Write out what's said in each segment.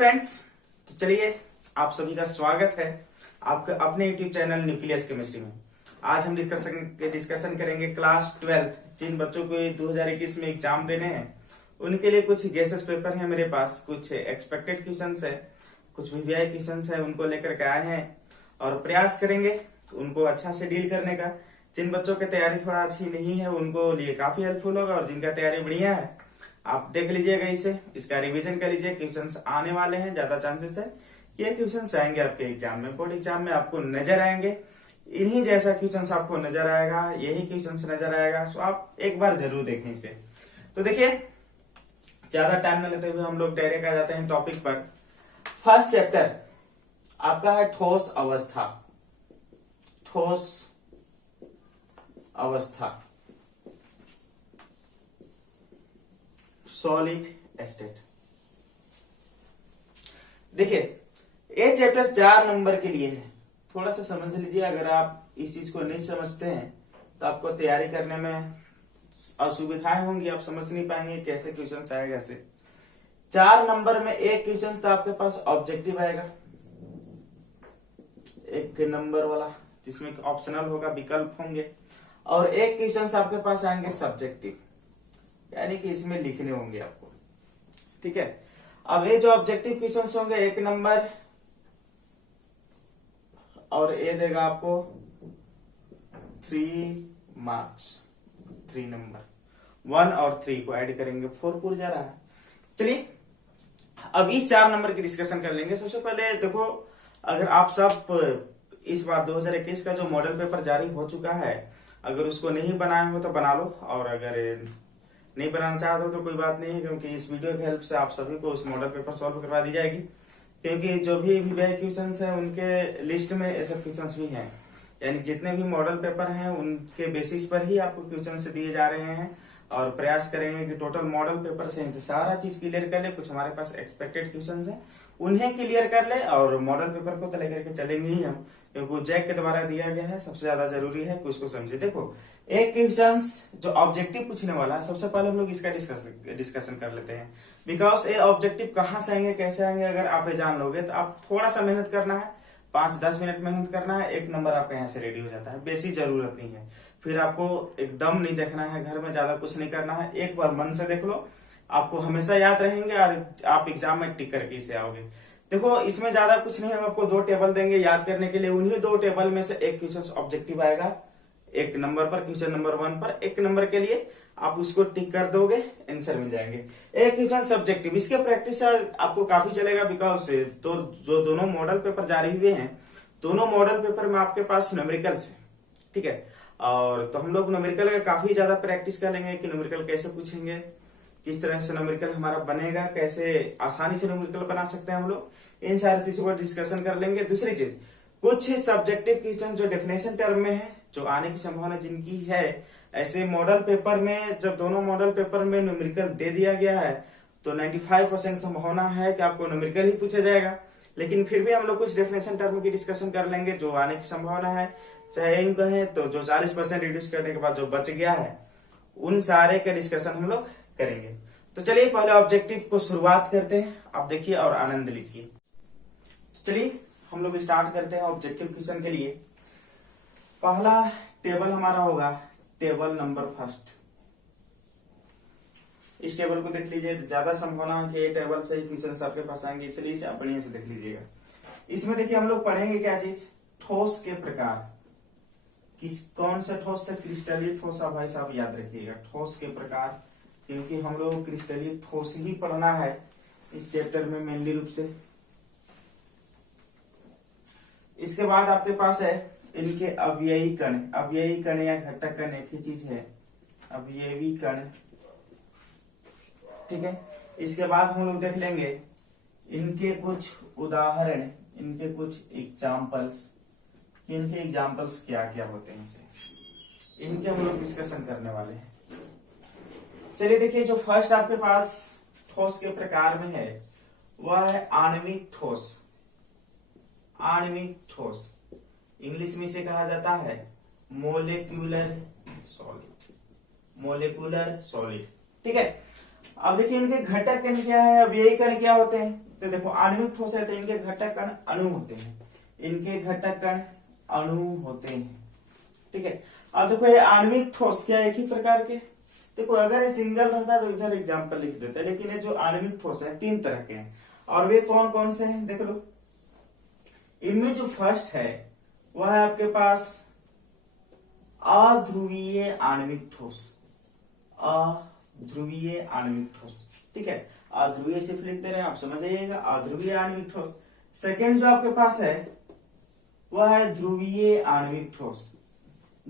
Friends, तो चलिए आप सभी का स्वागत है आपका अपने यूट्यूब चैनल न्यूक्लियस केमिस्ट्री में। आज हम डिस्कशन करेंगे क्लास 12 जिन बच्चों को 2021 में एग्जाम देने हैं उनके लिए कुछ गेसेस पेपर है मेरे पास, कुछ एक्सपेक्टेड क्वेश्चंस है, कुछ वीवीआई क्वेश्चंस है, उनको लेकर के आए हैं और प्रयास करेंगे उनको अच्छा से डील करने का। जिन बच्चों की तैयारी थोड़ा अच्छी नहीं है उनको लिए काफी हेल्पफुल होगा और जिनका तैयारी बढ़िया है आप देख लीजिएगा, इसका रिवीजन कर लीजिए। क्वेश्चंस आने वाले हैं, ज्यादा चांसेस है ये क्वेश्चंस आएंगे आपके एग्जाम में, बोर्ड एग्जाम में आपको नजर आएंगे। इन्हीं जैसा क्वेश्चंस आपको नजर आएगा, यही क्वेश्चंस नजर आएगा, सो आप एक बार जरूर देखें इसे। तो देखिए ज्यादा टाइम न लेते हुए हम लोग डायरेक्ट आ जाते हैं टॉपिक पर। फर्स्ट चैप्टर आपका है ठोस अवस्था। ठोस अवस्था, सॉलिड स्टेट। देखिए ये चैप्टर 4 नंबर के लिए है, थोड़ा सा समझ लीजिए। अगर आप इस चीज को नहीं समझते हैं तो आपको तैयारी करने में असुविधाएं होंगी, आप समझ नहीं पाएंगे कैसे क्वेश्चन आएगा। ऐसे 4 नंबर में एक क्वेश्चन तो आपके पास ऑब्जेक्टिव आएगा, 1 नंबर वाला जिसमें ऑप्शनल होगा, विकल्प होंगे, और एक क्वेश्चन आपके पास आएंगे सब्जेक्टिव, यानी कि इसमें लिखने होंगे आपको। ठीक है, अब ये जो ऑब्जेक्टिव क्वेश्चंस होंगे 1 नंबर, और ये देगा आपको 3 मार्क्स। 3 नंबर 1 और 3 को ऐड करेंगे, 4 पूर जा रहा है। चलिए अब इस 4 नंबर की डिस्कशन कर लेंगे। सबसे पहले देखो, अगर आप सब इस बार 2021 का जो मॉडल पेपर जारी हो चुका है, अगर उसको नहीं बनाए हो तो बना लो, और अगर नहीं बनाना चाहते हो तो कोई बात नहीं है, क्योंकि इस वीडियो की हेल्प से आप सभी को उस मॉडल पेपर सॉल्व करवा दी जाएगी। क्योंकि जो भी वीवीआई क्वेश्चंस हैं उनके लिस्ट में ऐसे क्वेश्चंस भी हैं, यानी जितने भी मॉडल पेपर हैं उनके बेसिस पर ही आपको क्वेश्चंस दिए जा रहे हैं। और प्रयास करेंगे कि टोटल मॉडल पेपर से सारा चीज क्लियर कर ले। कुछ हमारे पास एक्सपेक्टेड क्वेश्चंस हैं उन्हें क्लियर कर ले, और मॉडल पेपर को तो लेकर के चलेंगे ही हम, क्योंकि जैक के द्वारा दिया गया है, सबसे ज्यादा जरूरी है कि उसको समझे। देखो एक क्वेश्चन जो ऑब्जेक्टिव पूछने वाला है, सबसे पहले हम लोग इसका डिस्कशन कर लेते हैं। बिकॉज ये ऑब्जेक्टिव कहाँ से आएंगे, कैसे आएंगे, अगर आप ये जान लोगे तो आप थोड़ा सा मेहनत करना है, 5-10 मिनट मेहनत करना है, 1 नंबर आपका यहाँ से रेडी हो जाता है। बेसी जरूरत नहीं है, फिर आपको एकदम नहीं देखना है, घर में ज्यादा कुछ नहीं करना है, एक बार मन से देख लो, आपको हमेशा याद रहेंगे और आप एग्जाम में टिक करके इसे आओगे। देखो इसमें ज्यादा कुछ नहीं, हम आपको 2 टेबल देंगे याद करने के लिए, उन्हीं 2 टेबल में से एक क्वेश्चन ऑब्जेक्टिव आएगा 1 नंबर पर, क्वेश्चन नंबर 1 पर 1 नंबर के लिए आप उसको टिक कर दोगे, आंसर मिल जाएंगे। एक क्वेश्चन सब्जेक्टिव, इसके प्रैक्टिस आपको काफी चलेगा, बिकॉज तो जो दोनों मॉडल पेपर जारी हुए हैं, दोनों मॉडल पेपर में आपके पास न्यूमेरिकल्स है। ठीक है, और तो हम लोग न्यूमेरिकल का काफी ज्यादा प्रैक्टिस कर लेंगे कि न्यूमेरिकल कैसे पूछेंगे, किस तरह से न्यूमेरिकल हमारा बनेगा, कैसे आसानी से न्यूमेरिकल बना सकते हैं हम लोग, इन सारी चीजों पर डिस्कशन कर लेंगे। दूसरी चीज, कुछ सब्जेक्टिव क्वेश्चन जो डेफिनेशन टर्म में है, जो आने की संभावना जिनकी है, ऐसे मॉडल पेपर में जब दोनों मॉडल पेपर में न्यूमेरिकल दे दिया गया है तो 95% संभावना है कि आपको न्यूमेरिकल ही पूछा जाएगा। लेकिन फिर भी हम लोग कुछ डेफिनेशन टर्म की डिस्कशन कर लेंगे जो आने की संभावना है, चाहे इन कहें तो जो 40% रिड्यूस करने के बाद जो बच गया है उन सारे का डिस्कशन हम लोग करेंगे। तो चलिए पहले ऑब्जेक्टिव को शुरुआत करते हैं, आप देखिए और आनंद लीजिए। चलिए हम लोग स्टार्ट करते हैं ऑब्जेक्टिव क्वेश्चन के लिए। पहला टेबल हमारा होगा टेबल नंबर 1। इस टेबल को देख लीजिए, ज्यादा संभावना है कि ये टेबल से ही क्वेश्चन आपके पास आएंगे, इसलिए इसे आप बढ़िया से देख लीजिएगा। इसमें देखिए हम लोग पढ़ेंगे क्या चीज, ठोस के प्रकार। कौन सा ठोस था, क्रिस्टलीय ठोस। भाई साहब याद रखिएगा ठोस के प्रकार, क्योंकि हम लोग क्रिस्टलीय ठोस ही पढ़ना है इस चैप्टर में मेनली रूप से। इसके बाद आपके पास है इनके अवयवी कण। अवयवी कण या घटक कण एक ही चीज है, अवयवी कण। ठीक है, इसके बाद हम लोग देख लेंगे इनके कुछ उदाहरण, इनके कुछ एग्जाम्पल्स, इनके एग्जाम्पल्स क्या क्या होते हैं, इसे इनके हम लोग डिस्कशन करने वाले हैं। चलिए देखिए, जो फर्स्ट आपके पास ठोस के प्रकार में है वह है आणविक ठोस। आणविक ठोस इंग्लिश में इसे कहा जाता है मोलेक्युलर सॉलिड। Molecular solid. ठीक है, अब देखिए इनके घटक कण क्या है, अवयवी कण क्या होते हैं। तो देखो आणविक ठोस है तो इनके घटक कण अणु होते हैं, इनके घटक कण अणु होते हैं, ठीक है। अब देखो ये आणविक ठोस क्या एक ही प्रकार के, देखो अगर ये सिंगल रहता तो इधर एग्जाम्पल लिख देते, लेकिन ये जो आणविक ठोस है 3 तरह के हैं, और वे कौन कौन से हैं देख लो। इनमें जो फर्स्ट है वह है आपके पास अध्रुवीय आणविक ठोस, अध्रुवीय आणविक ठोस, ठीक है। अध्रुवीय सिर्फ लिख दे रहे हैं, आप समझ जाइएगा, अध्रुवीय आणविक ठोस। सेकेंड जो आपके पास है वह है ध्रुवीय आणविक ठोस,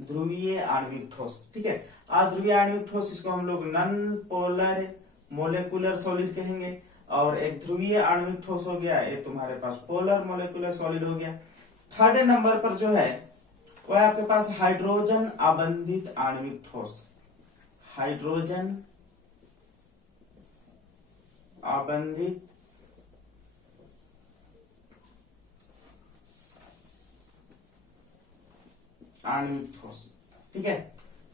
ध्रुवीय आणविक ठोस, ठीक है। अध्रुवीय आणविक ठोस इसको हम लोग नॉन पोलर मोलेकुलर सॉलिड कहेंगे, और एक ध्रुवीय आणविक ठोस हो गया, ये तुम्हारे पास पोलर मोलेकुलर सॉलिड हो गया। थर्ड नंबर पर जो है वह आपके पास हाइड्रोजन आबंधित आणविक ठोस, हाइड्रोजन आबंधित आणविक ठोस, ठीक है।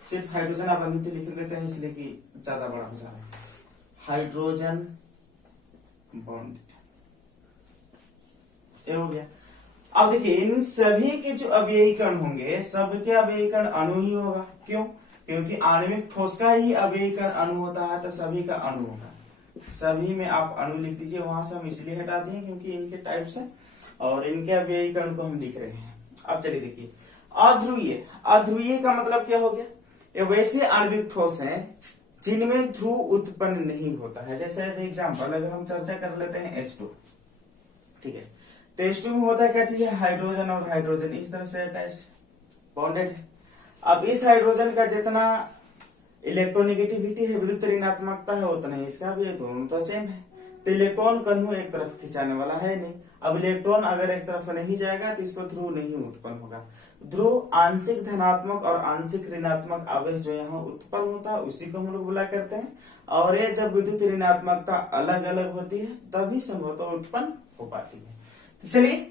सिर्फ हाइड्रोजन आबंधित लिख देते हैं इसलिए कि ज्यादा बड़ा हो जा रहा है, हाइड्रोजन बॉन्ड, ये हो गया। अब देखिए इन सभी के जो अवयवी कण होंगे, सबके अवयवी कण अणु ही होगा, क्यों? क्योंकि आणविक ठोस का ही अवयवी कण अणु होता है, तो सभी का अणु होगा। सभी में आप अणु लिख दीजिए, वहां से हम इसलिए हटा दिए क्योंकि इनके टाइप्स है और इनके अवयवी कण को हम लिख रहे हैं। अब चलिए देखिए अध्रुवीय, अध्रुवीय का मतलब क्या हो गया? ये वैसे आणविक ठोस हैं जिनमें ध्रुव उत्पन्न नहीं होता है। जैसे एज एग्जाम्पल अगर हम चर्चा कर लेते हैं H2, ठीक है, तो H2 में होता है क्या चीज है? हाइड्रोजन और हाइड्रोजन इस तरह से अटैच्ड बॉन्डेड है। अब इस हाइड्रोजन का जितना इलेक्ट्रोनेगेटिविटी है, विद्युत ऋणात्मकता है, उतना ही इसका भी है, दोनों तो सेम है। तो इलेक्ट्रॉन कन्हू एक तरफ खिंचाने वाला है नहीं। अब इलेक्ट्रॉन अगर एक तरफ नहीं जाएगा तो इस पर ध्रुव नहीं उत्पन्न होगा। ध्रुव आंशिक धनात्मक और आंशिक ऋणात्मक आवेश जो यहाँ उत्पन्न होता है उसी को हम लोग बोला करते हैं। और ये जब विद्युत ऋणात्मकता अलग अलग होती है तभी संभवतः उत्पन्न हो पाती है। तो चलिए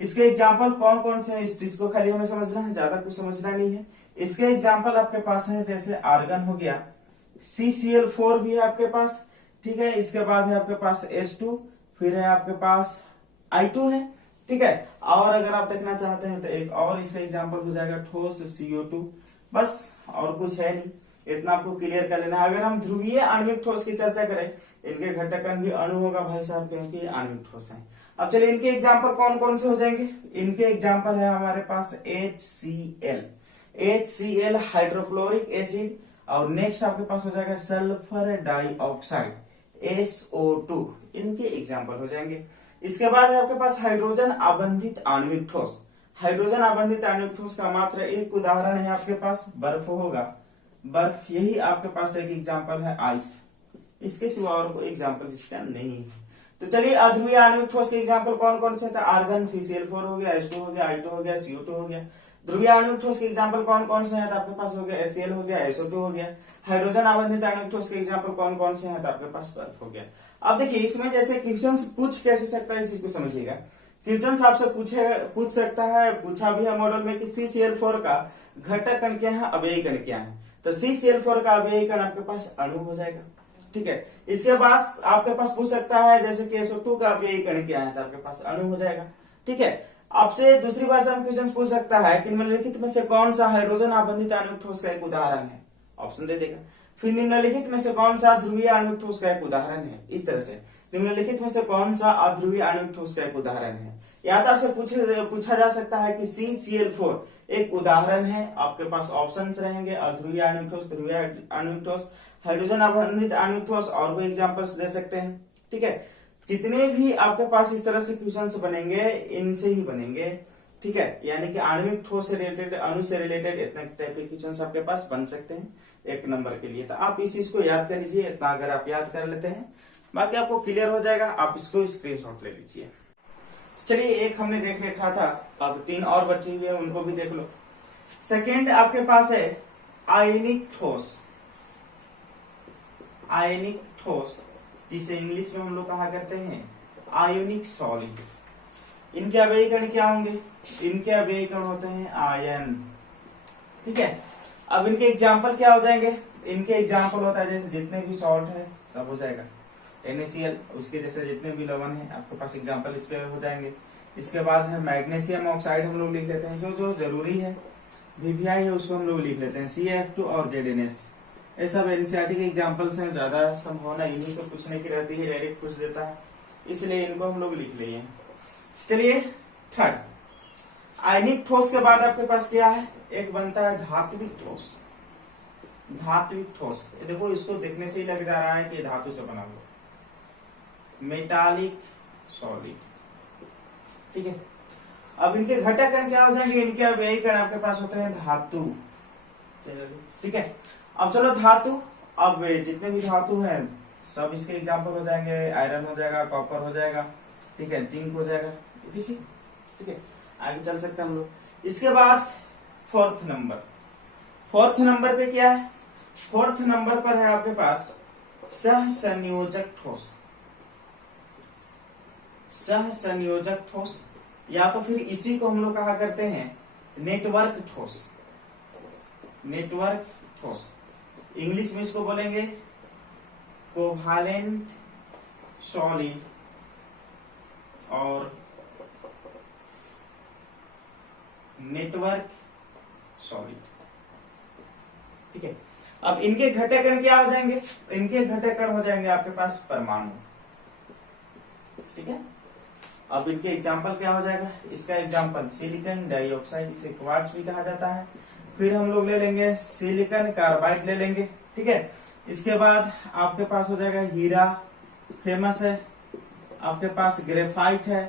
इसके एग्जाम्पल कौन कौन से हैं, इस चीज को खाली हमें समझना है, ज्यादा कुछ समझना नहीं है। इसके एग्जाम्पल आपके पास है, जैसे आर्गन हो गया, CCl4 भी है आपके पास, ठीक है। इसके बाद है आपके पास H2, फिर है आपके पास I2 है, ठीक है। और अगर आप देखना चाहते हैं तो एक और इसका एग्जाम्पल हो जाएगा ठोस CO2, बस और कुछ है नहीं, इतना आपको क्लियर कर लेना। अगर हम ध्रुवीय आणविक ठोस की चर्चा करें, इनके घटकन भी अणु होगा भाई साहब, क्योंकि आणविक ठोस है। अब चलिए इनके एग्जाम्पल कौन कौन से हो जाएंगे। इनके एग्जाम्पल है हमारे पास HCl हाइड्रोक्लोरिक एसिड, और नेक्स्ट आपके पास हो जाएगा सल्फर डाइऑक्साइड SO2, इनके एग्जाम्पल हो जाएंगे। इसके बाद है आपके पास हाइड्रोजन आबंधित आणविक ठोस। हाइड्रोजन आबंधित आणविक ठोस का मात्र एक उदाहरण है आपके पास बर्फ होगा, बर्फ, यही आपके पास एक एग्जाम्पल है आइस, इसके सिवा और कोई एग्जाम्पल इसका नहीं है। तो चलिए अध्रुवीय आणविक ठोस के एग्जाम्पल कौन कौन से थे? आर्गन CCl4 हो गया, H2 हो गया, I2 हो गया, CO2 हो गया। ध्रुवीय आणविक ठोस के एग्जाम्पल कौन कौन से हैं? तो आपके पास हो गया HCl हो गया, SO2 हो गया। हाइड्रोजन आबंधित आणविक ठोस के एग्जाम्पल कौन कौन से हैं? तो आपके पास बर्फ हो गया। अब देखिए इसमें जैसे क्वेश्चन पूछ कैसे सकता है, इस चीज को समझिएगा। क्वेश्चन आपसे पूछ सकता है, पूछा भी है मॉडल में कि CCl4 का घटक कण क्या है, अवयवी कण क्या है। तो CCl4 का अवयवी कण आपके पास अणु हो जाएगा, ठीक है। इसके बाद आपके पास पूछ सकता है जैसे कि SO2 का अवयवी कण क्या है, तो आपके पास अणु हो जाएगा, ठीक है। आपसे दूसरी भाषा में क्वेश्चन पूछ सकता है कि निम्नलिखित में से कौन सा हाइड्रोजन आबंधित आणविक ठोस का एक उदाहरण है, ऑप्शन दे देगा। फिर निम्नलिखित में से कौन सा ध्रुवीय आणविक ठोस का एक उदाहरण है, इस तरह से निम्नलिखित में से कौन सा अध्रुवीय आणविक ठोस का एक उदाहरण है। या तो आपसे पूछा जा सकता है कि CCl4 एक उदाहरण है, आपके पास ऑप्शंस रहेंगे अध्रुवीय आणविक ठोस, ध्रुवीय आणविक ठोस, हाइड्रोजन आबंधित आणविक ठोस, और कोई एग्जांपल्स दे सकते हैं, ठीक है। जितने भी आपके पास इस तरह से क्वेश्चंस बनेंगे इनसे ही बनेंगे, ठीक है। यानी कि आणविक ठोस से रिलेटेड, अणु से रिलेटेड इतने टाइप के क्वेश्चंस आपके पास बन सकते हैं एक नंबर के लिए। तो आप इस चीज को याद कर लीजिए, इतना अगर आप याद कर लेते हैं बाकी आपको क्लियर हो जाएगा। आप इसको स्क्रीनशॉट ले लीजिए। चलिए एक हमने देख रखा था, अब 3 और बचे हुए हैं, उनको भी देख लो। सेकेंड आपके पास है आयनिक ठोस, आयनिक ठोस जिसे इंग्लिश में हम लोग कहा करते हैं आयोनिक सॉलिड। इनके अवयवी कण क्या होंगे? इनके अवयवी कण होते हैं आयन, ठीक है। अब इनके एग्जाम्पल क्या हो जाएंगे? इनके एग्जाम्पल होता है जैसे जितने भी सॉल्ट है सब हो जाएगा। NaCl, उसके जैसे जितने भी लवण है आपके पास एग्जाम्पल इसके हो जाएंगे। इसके बाद है मैग्नीशियम ऑक्साइड, हम लोग लिख लेते हैं, जो जो जरूरी है VBI है उसको हम लोग लिख लेते हैं CF2 और ZNS। ये सब NCERT के एग्जाम्पल्स हैं, ज्यादा संभावना इन्हीं को पूछने की रहती है, डायरेक्ट पूछ देता है, इसलिए इनको हम लोग लिख लिए। चलिए थर्ड, आयनिक ठोस के बाद आपके पास क्या है, एक बनता है धात्विक ठोस। धात्विक ठोस, देखो इसको देखने से ही लग जा रहा है कि धातु से बना हुआ, मेटालिक सॉलिड। ठीक है, अब इनके घटक कण क्या हो जाएंगे, इनके अवयवी कण आपके पास होते हैं धातु। चलो ठीक है, अब चलो धातु, अब जितने भी धातु हैं सब इसके एग्जाम्पल हो जाएंगे, आयरन हो जाएगा, कॉपर हो जाएगा, ठीक है, जिंक हो जाएगा, ठीक है, आगे चल सकते हैं हम लोग। इसके बाद फोर्थ नंबर पे क्या है, फोर्थ नंबर पर है आपके पास सहसंयोजक ठोस। सहसंयोजक ठोस, या तो फिर इसी को हम लोग कहा करते हैं नेटवर्क ठोस। नेटवर्क ठोस, इंग्लिश में इसको बोलेंगे कोवालेंट सॉलिड और नेटवर्क सॉलिड। ठीक है, अब इनके घटक कण क्या हो जाएंगे, इनके घटक कण हो जाएंगे आपके पास परमाणु। ठीक है, अब इनके एग्जाम्पल क्या हो जाएगा, इसका एग्जाम्पल सिलिकॉन डाइऑक्साइड, इसे क्वार्ट्ज भी कहा जाता है। फिर हम लोग ले लेंगे सिलिकॉन कार्बाइड ले लेंगे। ठीक है, इसके बाद आपके पास हो जाएगा हीरा, फेमस है, आपके पास ग्रेफाइट है,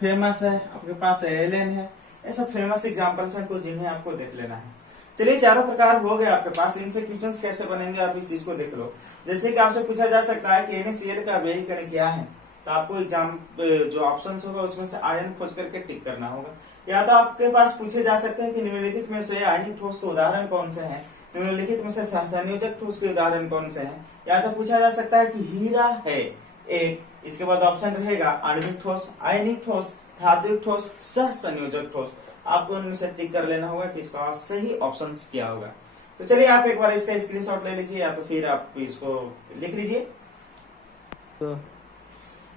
फेमस है, आपके पास एलन है, ऐसा फेमस एग्जाम्पल्स हैं कुछ, जिन्हें आपको देख लेना है। चलिए चारों प्रकार हो गए आपके पास, इनसे क्वेश्चंस कैसे बनेंगे आप इस चीज को देख लो। जैसे कि आपसे पूछा जा सकता है कि NaCl का अवयवी कण क्या है, तो आपको एग्जाम जो ऑप्शन होगा उसमें से आयन खोज करके टिक करना होगा। या तो आपके पास पूछे जा सकते हैं कि निम्नलिखित में से आयनिक ठोस के उदाहरण कौन से हैं, निम्नलिखित में से सहसंयोजक ठोस के उदाहरण कौन से हैं। या तो पूछा जा सकता है कि हीरा है एक, इसके बाद ऑप्शन रहेगा आणविक ठोस, आयनिक ठोस, धात्विक ठोस, सहसंयोजक ठोस। आपको उनमें से टिक कर लेना होगा कि इसका सही ऑप्शन क्या होगा। तो चलिए आप एक बार इसका स्क्रीनशॉट ले लीजिए, या तो फिर आप इसको लिख लीजिए। तो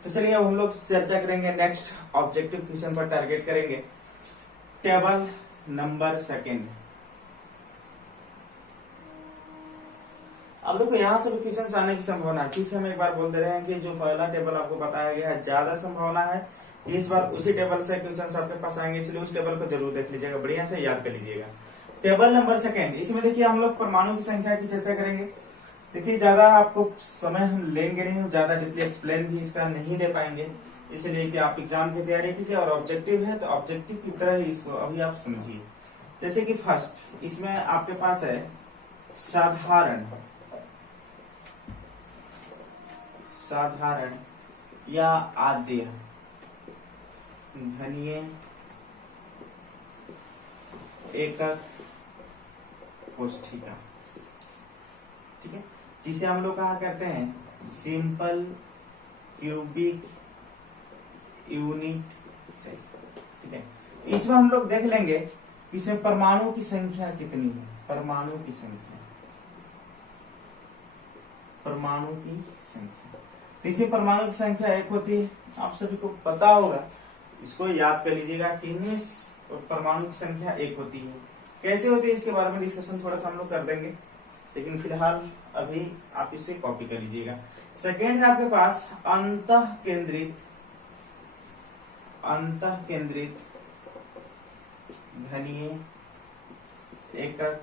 चलिए अब हम लोग चर्चा करेंगे नेक्स्ट ऑब्जेक्टिव क्वेश्चन पर, टारगेट करेंगे टेबल नंबर सेकंड। अब देखो यहाँ से भी क्वेश्चन आने की संभावना है, फिर हम एक बार बोल दे रहे हैं कि जो पहला टेबल आपको बताया गया है ज्यादा संभावना है इस बार उसी टेबल से क्वेश्चन आपके पास आएंगे, इसलिए उस टेबल को जरूर देख लीजिएगा, बढ़िया से याद कर लीजिएगा। टेबल नंबर सेकंड, इसमें देखिए हम लोग परमाणु की संख्या की चर्चा करेंगे। देखिए ज्यादा आपको समय हम लेंगे नहीं, ज्यादा डीपली एक्सप्लेन भी इसका नहीं दे पाएंगे, इसलिए कि आप एग्जाम की तैयारी कीजिए, और ऑब्जेक्टिव है तो ऑब्जेक्टिव की तरह ही इसको अभी आप समझिए। जैसे कि फर्स्ट इसमें आपके पास है साधारण या आद्य घनीय एकक कोष्ठिका। ठीक है, जिसे हम लोग कहा करते हैं सिंपल क्यूबिक यूनिट सेल। ठीक है, इसमें हम लोग देख लेंगे कि इसमें परमाणु की संख्या कितनी है। परमाणु की संख्या इसी परमाणु की संख्या एक होती है, आप सभी को पता होगा, इसको याद कर लीजिएगा कि इनमें परमाणु की संख्या एक होती है। कैसे होती है इसके बारे में डिस्कशन थोड़ा सा हम लोग कर देंगे, लेकिन फिलहाल अभी आप इसे कॉपी कर लीजिएगा। सेकेंड है आपके पास अंतः केंद्रित घनीय एकक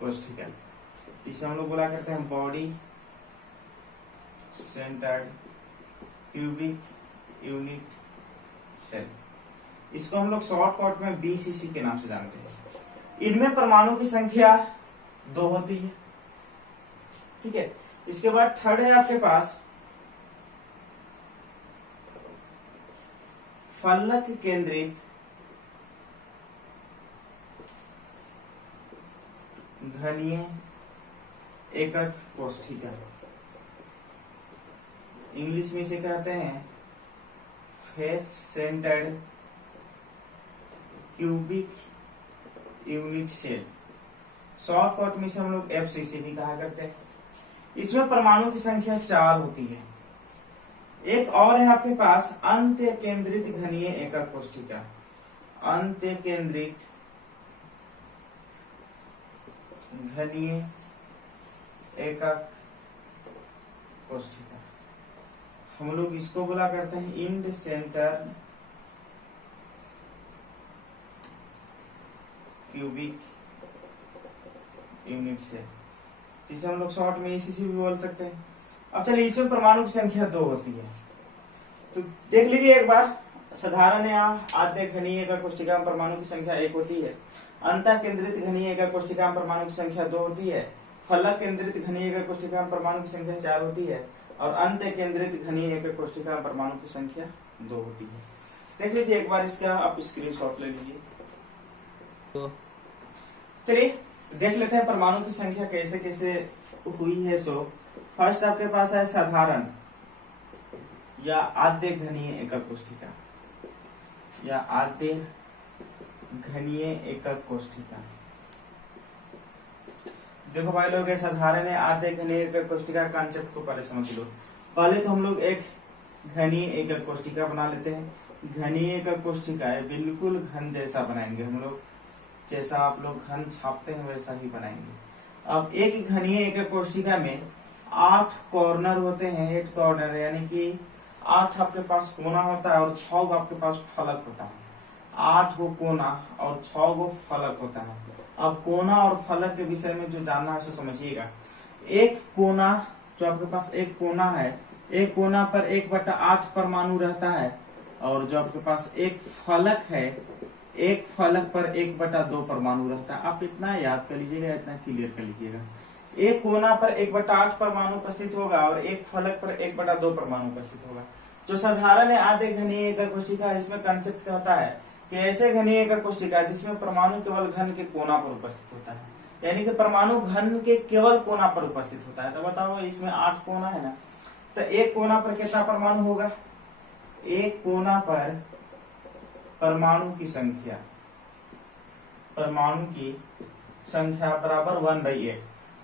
कोष्ठिका, इसे हम लोग बोला करते हैं body centred cubic unit cell. इसको हम लोग शॉर्टकट में BCC के नाम से जानते हैं। इनमें परमाणु की संख्या 2 होती है। ठीक है, इसके बाद थर्ड है आपके पास फलक केंद्रित घनीय एकक कोष्ठिका, इंग्लिश में इसे कहते हैं face centred cubic unit cell. Shortcut में से हम लोग FCC भी कहा करते हैं। इसमें परमाणु की संख्या 4 होती है। एक और है आपके पास अंत्य केंद्रित घनीय एकक कोष्ठिका। अंत्य केंद्रित घनीय एकक कोष्ठिका, हम लोग इसको बोला करते हैं इंड सेंटर क्यूबिक यूनिट से, जिसे हम लोग शॉर्ट में ईसीसी भी बोल सकते हैं। अब चलिए, इसमें परमाणु की संख्या 2 होती है। तो देख लीजिए एक बार, साधारण या आद्य घनीय एकक कोष्ठिका में परमाणु की संख्या 1 होती है। अंतः केंद्रित घनीय एकक कोष्ठिका में परमाणु की संख्या 2 होती है। फलक केंद्रित घनीय एकक कोष्ठिका में परमाणु की संख्या 4 होती है। और अंत्य केंद्रित घनीय एकक कोष्ठिका में परमाणु की संख्या 2 होती है। देख लीजिए एक बार, इसका आप स्क्रीनशॉट ले लीजिए। तो चलिए देख लेते हैं परमाणु की संख्या कैसे कैसे हुई है। सो फर्स्ट आपके पास है साधारण या आद्य घनीय एकक कोष्ठिका, या आद्य घनीय एकक कोष्ठिका। देखो भाई लोग, साधारण है आद्य घनीय एकक कोष्ठिका कॉन्सेप्ट को पहले समझ लो। पहले तो हम लोग एक घनीय एकक कोष्ठिका बना लेते हैं। घनीय एकक कोष्ठिका है बिल्कुल घन जैसा बनाएंगे हम लोग, जैसा आप लोग घन छापते हैं वैसा ही बनाएंगे। अब एक घनीय एकक कोष्ठिका में 8 कॉर्नर होते हैं। 8 कॉर्नर यानी कि 8 आपके पास कोना होता है और 6 गो आपके पास फलक होता है। 8 गो कोना और 6 गो फलक होता है। अब कोना और फलक के विषय में जो जानना है सो समझिएगा। एक कोना, जो आपके पास एक कोना है, एक कोना पर 1/8 परमाणु रहता है। और जो आपके पास एक फलक है, एक फलक पर 1/2 परमाणु रहता है। आप इतना याद कर लीजिएगा, इतना क्लियर कर लीजिएगा। एक कोना पर 1/8 परमाणु उपस्थित होगा और एक फलक पर 1/2 परमाणु उपस्थित होगा। जो साधारण है आद्य घनीय एकक कोष्ठिका, इसमें कंसेप्ट कहता है कि ऐसे घनीय एकक कोष्ठिका जिसमें परमाणु केवल घन के कोना पर उपस्थित होता है, यानी कि परमाणु घन के केवल कोना पर उपस्थित होता है। तो बताओ, इसमें 8 कोना है ना, तो एक कोना पर कितना परमाणु होगा? एक कोना पर परमाणु की संख्या, परमाणु की संख्या बराबर 1/8।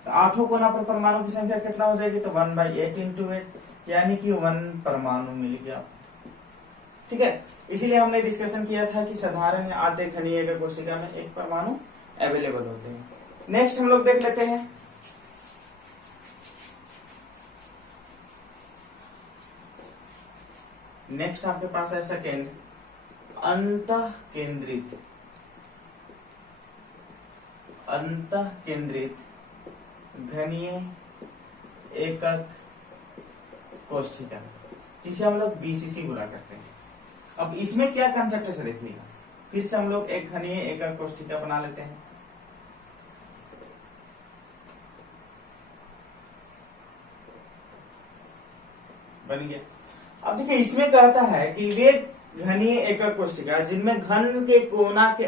तो 8 कोना पर परमाणु की संख्या कितना हो जाएगी? तो 1/8 × 8, यानी कि 1 परमाणु मिल गया। ठीक है, इसीलिए हमने डिस्कशन किया था कि साधारण या आद्य घनीय एकक कोष्ठिका में 1 परमाणु अवेलेबल होते हैं। नेक्स्ट हम लोग देख लेते हैं नेक्स्ट आपके पास है सेकेंड, अंतः केंद्रित घनीय एकक कोष्ठिका, जिसे हम लोग बीसीसी बुला करते हैं। अब इसमें क्या कंसेप्ट है देखिएगा। फिर से हम लोग एक घनीय एकक कोष्ठिका बना लेते हैं। बन गया। अब देखिए, इसमें कहता है कि वे घनीय एकक कोष्ठिका जिनमें घन के कोना के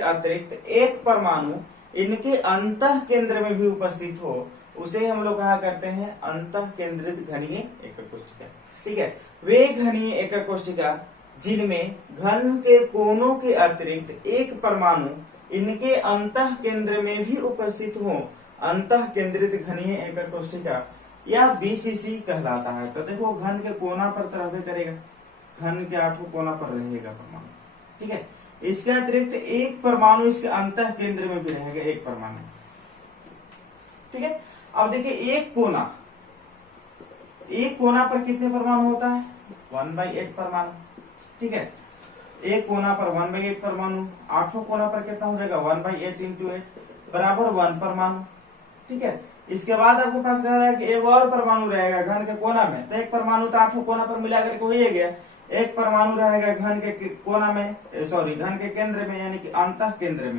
अतिरिक्त एक परमाणु इनके अंतः केंद्र में भी उपस्थित हो, उसे हम लोग कहा करते हैं अंतः केंद्रित घनीय एकक कोष्ठिका। ठीक है, वे घनीय एकक कोष्ठिका जिनमें घन के कोनों के अतिरिक्त एक परमाणु इनके अंतः केंद्र में भी उपस्थित हो, अंतः केंद्रित घनीय एकक कोष्ठिका या बीसीसी कहलाता है। तो देखो, घन के कोना पर तो रहबे करेगा, घन के 8 कोना पर रहेगा परमाणु। ठीक है, इसके अतिरिक्त एक परमाणु इसके अंतः केंद्र में भी रहेगा, एक परमाणु। ठीक है, अब देखिए, एक कोना पर कितने परमाणु होता है? 1/8 परमाणु। ठीक है, एक कोना पर 1/8 परमाणु, 8 कोना पर कितना हो जाएगा? 1/8 × 8 बराबर 1 परमाणु। ठीक है, इसके बाद आपके पास कह रहा है कि एक और परमाणु रहेगा घन के कोना में। तो एक परमाणु तो 8 कोना पर मिला करके हो ही गया। एक परमाणु रहेगा घन के कोना में, सॉरी, घन के केंद्र में, यानी कि अंतः केंद्र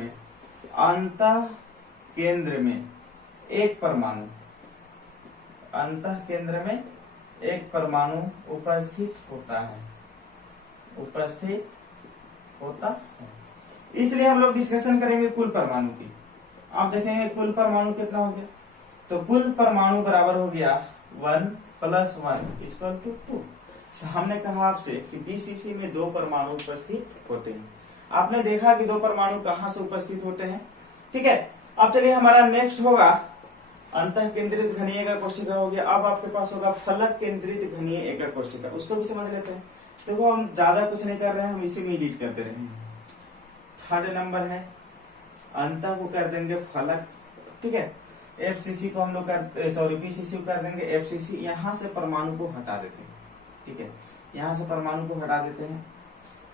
में एक परमाणु, अंतः केंद्र में एक परमाणु उपस्थित होता है। इसलिए हम लोग डिस्कशन करेंगे कुल परमाणु की। आप देखेंगे कुल परमाणु कितना हो गया। तो कुल परमाणु बराबर हो गया 1 + 1 = 2। हमने कहा आपसे कि बीसीसी में 2 परमाणु उपस्थित होते हैं। आपने देखा कि 2 परमाणु कहां से उपस्थित होते हैं। ठीक है, अब चलिए हमारा नेक्स्ट होगा अंतः केंद्रित घनीय एकक कोष्ठिका हो गया। अब आपके पास होगा फलक केंद्रित घनीय एकक कोष्ठिका, उसको भी समझ लेते हैं। देखो हम ज्यादा कुछ नहीं कर रहे हैं, हम इसी में एडिट करते रहे हैं। थर्ड नंबर है अंतः को कर देंगे फलक, ठीक है। एफसीसी को हम लोग पीसीसी को कर देंगे एफसीसी। यहाँ से परमाणु को हटा देते हैं, ठीक है, यहाँ से परमाणु को हटा देते हैं।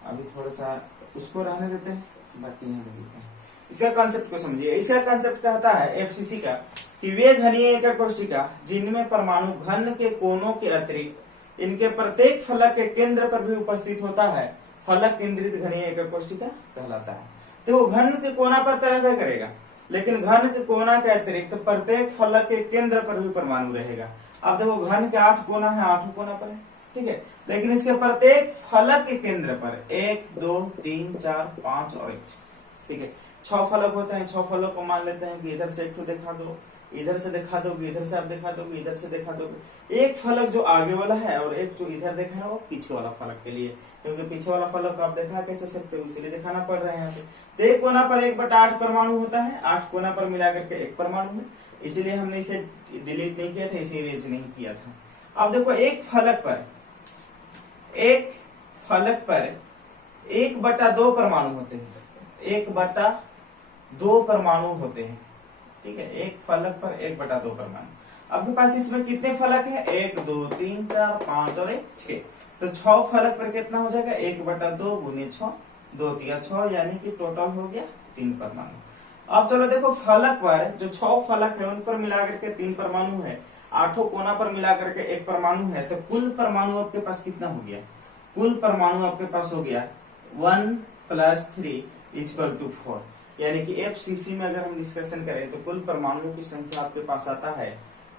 अभी थोड़ा सा उसको रहने देते हैं, बाकी यहाँ देते हैं। इसका कॉन्सेप्ट को समझिए। इसका कॉन्सेप्ट कहता है एफसीसी का कि वे घनीय एकक कोष्ठिका जिनमें परमाणु घन के कोनों के अतिरिक्त इनके प्रत्येक फलक के केंद्र पर भी उपस्थित होता है, फलक केंद्रित घनीय एकक कोष्ठिका कहलाता है। तो वो घन के कोना पर तरह करेगा, लेकिन घन के कोना के अतिरिक्त प्रत्येक फलक के केंद्र पर भी परमाणु रहेगा। अब देखो घन के 8 कोना है, 8 कोना पर है, ठीक है, लेकिन इसके प्रत्येक फलक के केंद्र पर 1 2 3 4 5 और 1, ठीक है, 6 फलक होते हैं। 6 फलक को मान लेते हैं कि इधर से एक तो दिखा दो, इधर से दिखा दोगे, इधर से आप दिखा दोगे, इधर से दिखा दोगे। एक फलक जो आगे वाला है और एक जो इधर देखा है वो पीछे वाला फलक के लिए, क्योंकि पीछे वाला फलक को आप देखा कैसे सकते हो, इसलिए दिखाना पड़ रहा है यहाँ पे। तो एक कोना पर 1/8 परमाणु होता है, 8 कोना पर मिलाकर के 1 परमाणु है, इसलिए हमने इसे डिलीट नहीं किया था, इसे इरेज नहीं किया था। अब देखो एक फलक पर 1/2 परमाणु होते हैं, 1/2 परमाणु होते हैं, ठीक है, एक फलक पर 1/2 परमाणु। आपके पास इसमें कितने फलक है? 1 2 3 4 5 और 1 6। तो 6 फलक पर कितना हो जाएगा? 1/2 गुने 6, 2 3 6, यानी कि टोटल हो गया 3 परमाणु। अब चलो देखो फलक पर जो 6 फलक है उन पर मिलाकर के 3 परमाणु है, 8 कोना पर मिलाकर के 1 परमाणु है, तो कुल परमाणु आपके पास कितना हो गया? कुल परमाणु आपके पास हो गया 1 + 3 = 4, यानी कि एफसीसी में अगर हम डिस्कशन करें तो कुल परमाणुओं की संख्या आपके पास आता है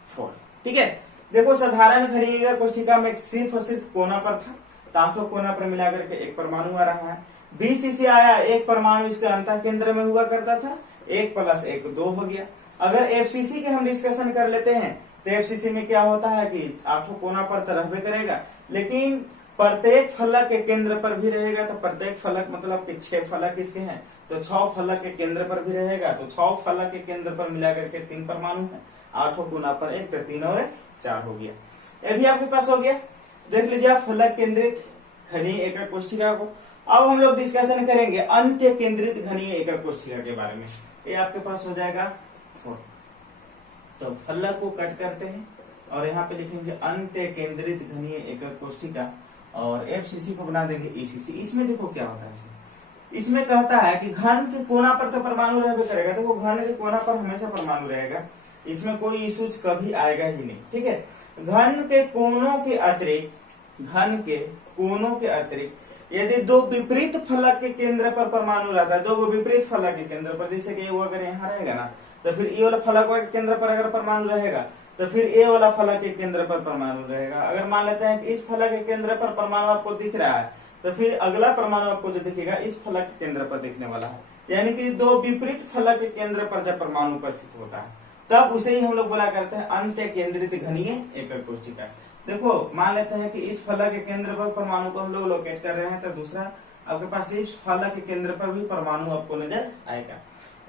4, ठीक है। देखो साधारण घनीय एकक कोष्ठिका में सिर्फ और सिर्फ कोना पर था, तांतों कोना पर मिलाकर के 1 परमाणु आ रहा है। बीसीसी आया, 1 परमाणु इसके अंतः केंद्र में हुआ करता था, 1 + 1 2 हो गया। अगर एफसीसी के हम डिस्कशन कर लेते हैं तो एफसीसी में क्या होता है कि 8 कोना पर तो रहबे करेगा, लेकिन प्रत्येक फलक के केंद्र पर भी रहेगा। तो प्रत्येक फलक मतलब कि 6 फलक इसके हैं, तो 6 फलक के केंद्र पर भी रहेगा। तो 6 फलक के केंद्र पर मिलाकर के 3 परमाणु है, 8 कोना पर 1, तो 3 और 1 4 हो गया। ये भी आपके पास हो गया। देख लीजिए आप फलक केंद्रित घनीय एकक कोष्ठिका को। अब हम लोग डिस्कशन करेंगे अंत्य केंद्रित घनीय एकक कोष्ठिका के बारे में। ये आपके पास हो जाएगा 4। तो फलक को कट करते हैं और यहाँ पे लिखेंगे अंत्य केंद्रित घनीय एकक कोष्ठिका, और एफसीसी को बना देंगे ईसीसी। इसमें देखो क्या होता है, इसमें कहता है कि घन के कोना पर तो परमाणु रहबे करेगा। देखो घन के कोना पर हमेशा परमाणु रहेगा, इसमें कोई इशूज कभी आएगा ही नहीं, ठीक है। घन के कोनों के अतिरिक्त यदि 2 विपरीत फलक के केंद्र पर परमाणु रहता है, 2 विपरीत फलक के केंद्र पर, जैसे कि वो अगर यहाँ रहेगा ना, तो फिर ये वाला फलक के केंद्र पर अगर परमाणु रहेगा तो फिर ए वाला फलक के केंद्र पर परमाणु रहेगा। अगर मान लेते हैं कि इस फलक के केंद्र पर परमाणु आपको दिख रहा है, तो फिर अगला परमाणु आपको जो दिखेगा इस फलक के केंद्र पर दिखने वाला है। यानी कि 2 विपरीत फलक के केंद्र पर जब परमाणु उपस्थित होता है तब उसे ही हम लोग बोला करते हैं अंत्य केंद्रित घनीय एकक कोष्ठिका। देखो मान लेते हैं कि इस फलक के केंद्र पर परमाणु को हम लोग लोकेट कर रहे हैं, तो दूसरा आपके पास इस फलक के केंद्र पर भी परमाणु आपको नजर आएगा।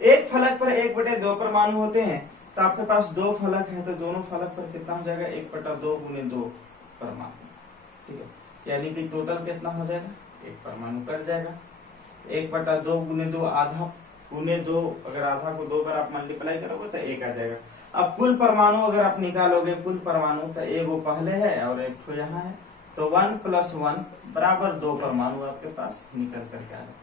एक फलक पर 1/2 परमाणु होते हैं, तो आपके पास 2 फलक है, तो दोनों फलक पर कितना हो जाएगा? 1/2 गुने 2 परमाणु, ठीक है, यानी कि टोटल कितना हो जाएगा? 1 परमाणु कट जाएगा। 1/2 गुने 2 आधा गुने 2, अगर आधा को 2 बार आप मल्टीप्लाई करोगे तो 1 आ जाएगा। अब कुल परमाणु अगर आप निकालोगे, कुल परमाणु तो 1 वो पहले है और 1 तो यहाँ है, तो 1 + 1 = 2 परमाणु आपके पास निकल करके आ जाते हैं।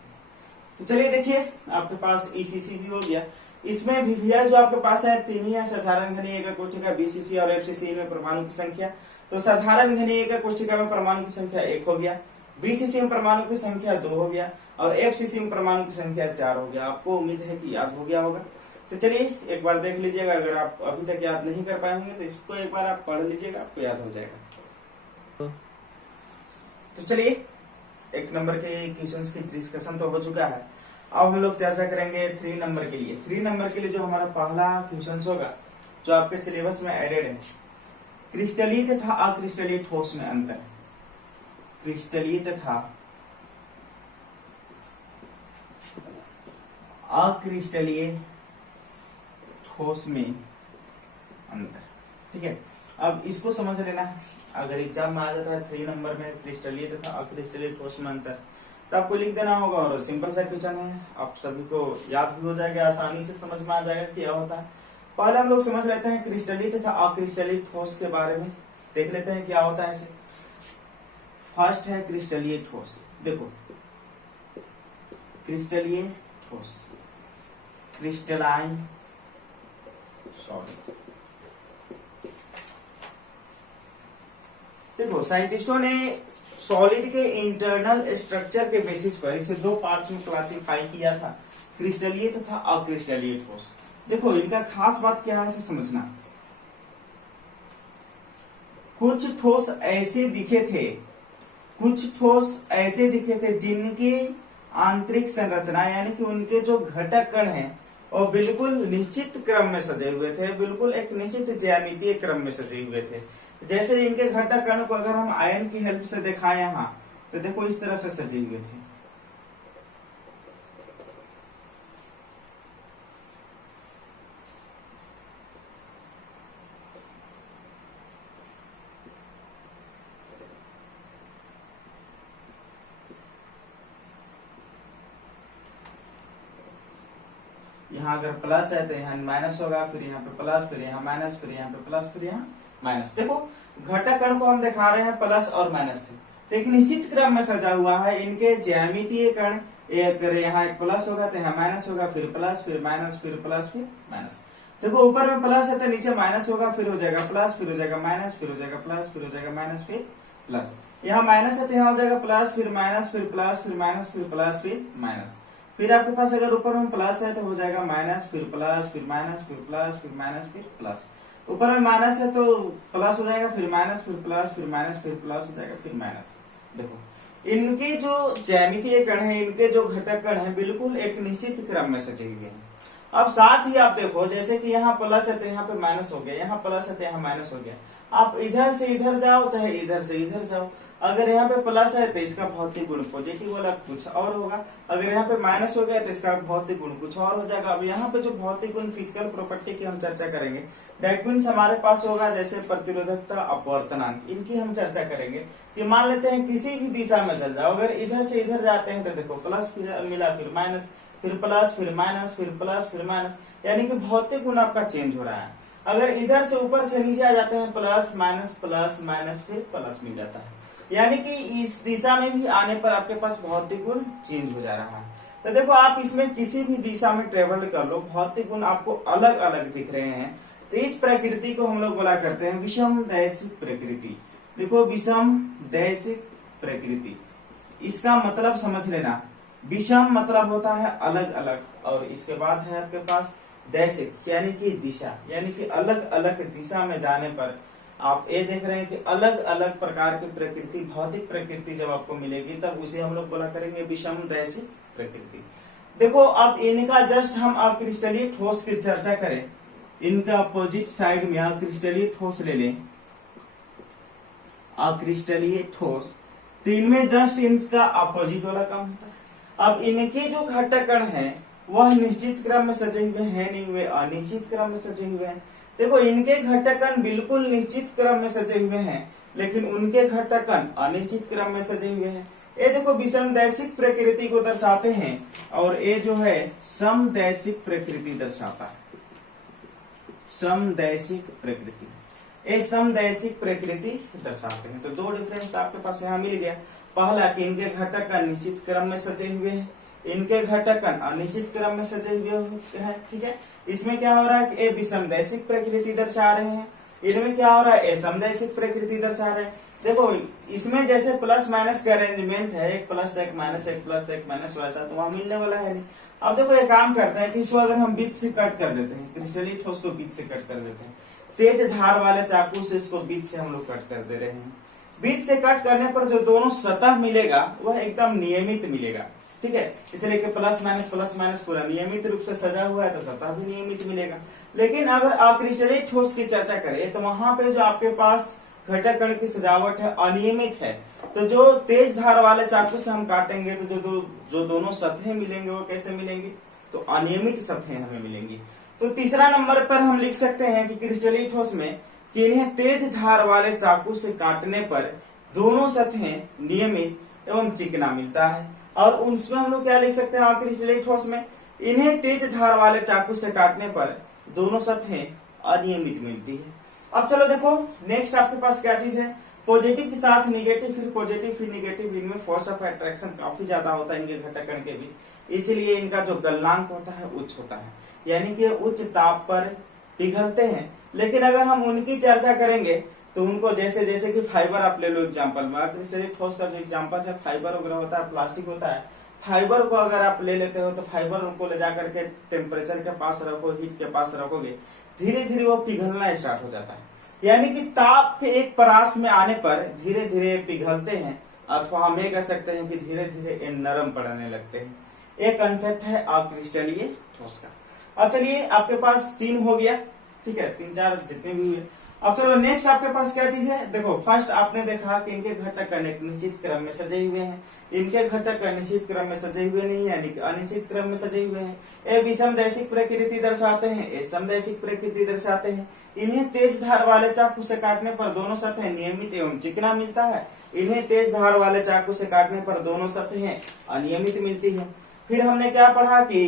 तो चलिए देखिए आपके पास ईसीसी भी हो गया। इसमें भी भैया जो आपके पास है 3 ही है, साधारण घनीय एकक कोष्ठिका, बीसीसी और एफसीसी में परमाणु की संख्या। तो साधारण घनीय एकक कोष्ठिका में परमाणु की संख्या 1 हो गया, बीसीसी में परमाणु की संख्या 2 हो गया, और एफसीसी में परमाणु की संख्या 4 हो गया। आपको उम्मीद है कि याद हो गया होगा। तो चलिए एक बार देख लीजिएगा, अगर आप अभी तक याद नहीं कर पाए होंगे तो इसको एक बार आप पढ़ लीजिएगा, आपको याद हो जाएगा। तो चलिए 1 नंबर के क्वेश्चंस की डिस्कशन तो हो चुका है। अब हम लोग चर्चा करेंगे 3 नंबर के लिए। 3 नंबर के लिए जो हमारा पहला क्वेश्चन होगा जो आपके सिलेबस में एडेड है, क्रिस्टलीय तथा अक्रिस्टलीय ठोस में अंतर। क्रिस्टलीय तथा अक्रिस्टलीय ठोस में अंदर। ठीक है, अब इसको समझ लेना है। अगर एग्जाम में आ जाता है 3 नंबर में क्रिस्टलीय तथा अक्रिस्टलीय ठोस में अंतर, तो आपको लिख देना होगा और सिंपल सा क्वेश्चन है, आप सभी को याद भी हो जाएगा, आसानी से समझ में आ जाएगा क्या होता है। पहले हम लोग समझ लेते हैं क्रिस्टलीय तथा अक्रिस्टलीय ठोस के बारे में, देख लेते हैं क्या होता है इसे। फर्स्ट है क्रिस्टलीय ठोस। देखो क्रिस्टलीय ठोस, क्रिस्टलाइन सॉलिड। देखो साइंटिस्टों ने सॉलिड के इंटरनल स्ट्रक्चर के बेसिस पर इसे 2 पार्ट्स में क्लासिफाई किया था, क्रिस्टलीय तथा अक्रिस्टलीय ठोस। देखो इनका खास बात क्या है इसे समझना। कुछ ठोस ऐसे दिखे थे जिनकी आंतरिक संरचना यानी कि उनके जो घटक कण हैं और बिल्कुल निश्चित क्रम में सजे हुए थे, बिल्कुल एक निश्चित ज्यामितीय क्रम में सजे हुए थे। जैसे इनके घटक कण को अगर हम आयन की हेल्प से दिखाएं यहाँ, तो देखो इस तरह से सजे हुए थे। यहाँ अगर प्लस है तो यहाँ माइनस होगा, फिर यहाँ पे प्लस, फिर यहाँ माइनस, फिर यहाँ पे प्लस, फिर यहाँ माइनस। देखो घटक कण को हम दिखा रहे हैं प्लस और माइनस से, तो एक निश्चित क्रम में सजा हुआ है। इनके ज्यामितीय कण अगर यहाँ एक प्लस होगा तो यहाँ माइनस होगा, फिर प्लस, फिर माइनस, फिर प्लस, फिर माइनस। देखो ऊपर में प्लस है तो नीचे माइनस होगा, फिर हो जाएगा प्लस, फिर हो जाएगा माइनस, फिर हो जाएगा प्लस, फिर हो जाएगा माइनस, फिर प्लस। यहाँ माइनस है तो यहाँ हो जाएगा प्लस, फिर माइनस, फिर प्लस, फिर माइनस, फिर प्लस, फिर माइनस। फिर आपके पास अगर ऊपर में प्लस है तो हो जाएगा माइनस, फिर प्लस, फिर माइनस, फिर प्लस, फिर माइनस, फिर प्लस। ऊपर में माइनस है तो प्लस हो जाएगा, फिर माइनस, फिर प्लस, फिर माइनस, फिर प्लस हो जाएगा, फिर माइनस। देखो इनके जो ज्यामितीय कण है, इनके जो घटक कण है, बिल्कुल एक निश्चित क्रम में सजे हुए हैं। अब साथ ही आप देखो जैसे कि यहाँ प्लस है तो यहाँ पे माइनस हो गया, यहाँ प्लस है तो यहाँ माइनस हो गया। आप इधर से इधर जाओ चाहे इधर से इधर जाओ, अगर यहाँ पे प्लस है तो इसका भौतिक गुण पॉजिटिव वाला कुछ और होगा, अगर यहाँ पे माइनस हो गया तो इसका भौतिक गुण कुछ और हो जाएगा। अब यहाँ पे जो भौतिक गुण फिजिकल प्रॉपर्टी की हम चर्चा करेंगे, डेट मीन्स हमारे पास होगा जैसे प्रतिरोधकता, अपवर्तनांक, इनकी हम चर्चा करेंगे। कि मान लेते हैं किसी भी दिशा में चल जाओ, अगर इधर से इधर जाते हैं तो देखो प्लस फिर मिला, फिर माइनस, फिर प्लस, फिर माइनस, फिर प्लस, फिर माइनस, यानी कि भौतिक गुण आपका चेंज हो रहा है। अगर इधर से ऊपर से नीचे आ जाते हैं प्लस माइनस, प्लस माइनस, फिर प्लस मिल जाता है, यानी कि इस दिशा में भी आने पर आपके पास भौतिक गुण चेंज हो जा रहा है। तो देखो आप इसमें किसी भी दिशा में ट्रेवल कर लो, भौतिक गुण आपको अलग अलग दिख रहे हैं। तो इस प्रकृति को हम लोग बोला करते हैं विषम दैशिक प्रकृति। देखो विषम दैशिक प्रकृति, इसका मतलब समझ लेना। विषम मतलब होता है अलग अलग, और इसके बाद है आपके पास दैशिक यानी कि दिशा, यानी कि अलग अलग दिशा में जाने पर आप ये देख रहे हैं कि अलग अलग प्रकार की प्रकृति, भौतिक प्रकृति जब आपको मिलेगी तब उसे हम लोग बोला करेंगे विषम दैशिक प्रकृति। देखो अब इनका जस्ट हम अक्रिस्टलीय ठोस की चर्चा करें, इनका अपोजिट साइड में अक्रिस्टलीय ठोस ले लें, अक्रिस्टलीय ठोस, तो इनमें जस्ट इनका अपोजिट वाला काम होता है। अब इनके जो घटक कण हैं वह निश्चित क्रम में सजे हुए हैं नहीं, वे अनिश्चित क्रम में सजे हुए हैं। देखो इनके घटक कण बिल्कुल निश्चित क्रम में सजे हुए हैं, लेकिन उनके घटक कण अनिश्चित क्रम में सजे हुए हैं। ये देखो विषम दैशिक प्रकृति को दर्शाते हैं, और ये जो है समदैशिक प्रकृति दर्शाता है, समदैशिक प्रकृति, एक समदैशिक प्रकृति दर्शाते हैं। तो दो डिफरेंस आपके पास यहाँ मिल गया। पहला कि इनके घटक कण निश्चित क्रम में सजे हुए हैं, इनके घटक कण अनिश्चित क्रम में सजे हुए हैं। ठीक है, इसमें क्या हो रहा है कि ये विषम दैशिक प्रकृति दर्शा रहे हैं, इनमें क्या हो रहा है, ये समदैशिक प्रकृति दर्शा रहे हैं। देखो इसमें जैसे प्लस माइनस का अरेंजमेंट है, एक प्लस एक माइनस, एक प्लस एक माइनस, वैसा तो वहां मिलने वाला है नहीं। अब देखो ये काम करता है कि इसको अगर हम बीच से कट कर देते हैं, क्रिस्टलीय ठोस को बीच से कट कर देते हैं, तेज धार वाले चाकू से इसको बीच से हम लोग कट कर दे रहे हैं। बीच से कट करने पर जो दोनों सतह मिलेगा वह एकदम नियमित मिलेगा। ठीक है, इसलिए कि प्लस माइनस पूरा नियमित रूप से सजा हुआ है तो सतह भी नियमित मिलेगा। लेकिन अगर अक्रिस्टलीय ठोस की चर्चा करें तो वहां पे जो आपके पास घटक कण की सजावट है अनियमित है, तो जो तेज धार वाले चाकू से हम काटेंगे तो जो दोनों सतहें मिलेंगे वो कैसे मिलेंगी, तो अनियमित सतहें हमें मिलेंगी। तो तीसरा नंबर पर हम लिख सकते हैं कि क्रिस्टलीय ठोस में कि इन्हें तेज धार वाले चाकू से काटने पर दोनों सतहें नियमित एवं चिकना मिलता है। और उसमें हम लोग क्या लिख सकते हैं क्रिस्टलीय ठोस में, इन्हें तेज धार वाले चाकू से काटने पर दोनों सतहें अनियमित मिलती है। अब चलो देखो नेक्स्ट आपके पास क्या चीज है, पॉजिटिव के साथ निगेटिव, फिर पॉजिटिव फिर निगेटिव, इनमें फोर्स ऑफ अट्रैक्शन काफी ज्यादा होता है इनके घटक कण के बीच, इसीलिए इनका जो गलनांक होता है उच्च होता है, यानी कि उच्च ताप पर पिघलते हैं। लेकिन अगर हम उनकी चर्चा करेंगे तो उनको जैसे जैसे कि फाइबर आप ले लो एग्जांपल में, क्रिस्टलीय ठोस का जो एग्जांपल है फाइबर वगैरह होता है, प्लास्टिक होता है, फाइबर को अगर आप ले लेते हो तो फाइबर को ले जाकर के टेम्परेचर के पास रखो, हीट के पास रखोगे, धीरे धीरे वो पिघलना स्टार्ट हो जाता है, यानी कि ताप के एक परास में आने पर धीरे धीरे पिघलते हैं, अथवा हम ये कह सकते हैं कि धीरे धीरे नरम पड़ने लगते हैं। एक कंसेप्ट है क्रिस्टलीय ठोस का। अब चलिए आपके पास 3 हो गया, ठीक है, 3 4 जितने भी हुए। अब चलो नेक्स्ट आपके पास क्या चीज है, देखो फर्स्ट आपने देखा कि इनके घटक कण एक निश्चित क्रम में सजे हुए हैं, इनके घटक कण निश्चित क्रम में सजे हुए नहीं है, यानी कि अनिश्चित क्रम में सजे हुए हैं। ए विषमदैशिक प्रकृति दर्शाते हैं, ए समदैशिक प्रकृति दर्शाते हैं। इन्हें तेज धार वाले चाकू से काटने पर दोनों सतहें नियमित एवं चिकना मिलता है, इन्हें तेज धार वाले चाकू से काटने पर दोनों सतहें अनियमित मिलती है। फिर हमने क्या पढ़ा कि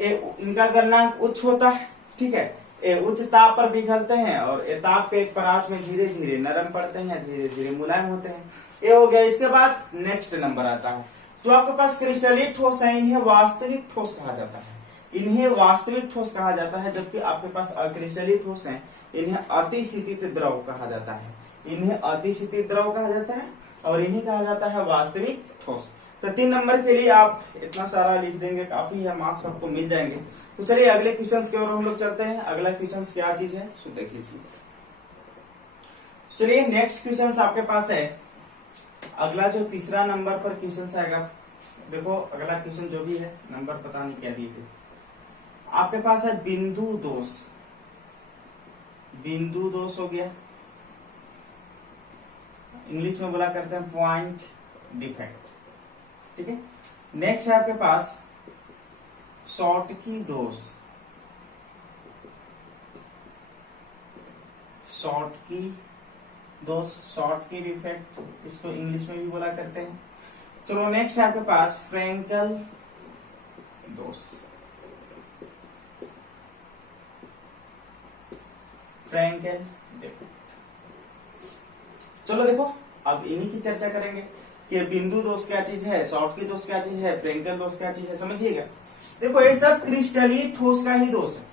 इनका गलनांक उच्च होता है, ठीक है, ये उच्च ताप पर पिघलते हैं और ये ताप के एक परास में धीरे धीरे नरम पड़ते हैं, धीरे धीरे मुलायम होते हैं। ये हो गया। इसके बाद नेक्स्ट नंबर आता है जो आपके पास क्रिस्टलीय ठोस है, इन्हें वास्तविक ठोस कहा जाता है, इन्हें वास्तविक ठोस कहा जाता है। जबकि आपके पास अक्रिस्टलीय ठोस है, इन्हें अतिशीतित द्रव कहा जाता है, इन्हें अतिशीतित द्रव कहा जाता है और इन्हें कहा जाता है वास्तविक ठोस। तो 3 नंबर के लिए आप इतना सारा लिख देंगे, काफी है, मार्क्स आपको मिल जाएंगे। तो चलिए अगले क्वेश्चन की ओर हम लोग चलते हैं। अगला क्वेश्चन क्या चीज है सो देख लीजिए। चलिए नेक्स्ट क्वेश्चन आपके पास है, अगला जो तीसरा नंबर पर क्वेश्चन आएगा। देखो अगला क्वेश्चन जो भी है, नंबर पता नहीं क्या दिए थे आपके पास, है बिंदु दोष। बिंदु दोष हो गया, इंग्लिश में बोला करते हैं पॉइंट डिफेक्ट, ठीक है। नेक्स्ट है आपके पास शॉर्टकी दोष, शॉर्टकी दोष, शॉर्टकी डिफेक्ट, इसको इंग्लिश में भी बोला करते हैं। चलो नेक्स्ट है आपके पास फ्रेंकल दोष, फ्रेंकल डिफेक्ट। चलो देखो अब इन्हीं की चर्चा करेंगे कि बिंदु दोष क्या चीज है, शॉर्टकी दोष क्या चीज है, फ्रेंकल दोष क्या चीज है, समझिएगा। देखो ये सब क्रिस्टलीय ठोस का ही दोष है,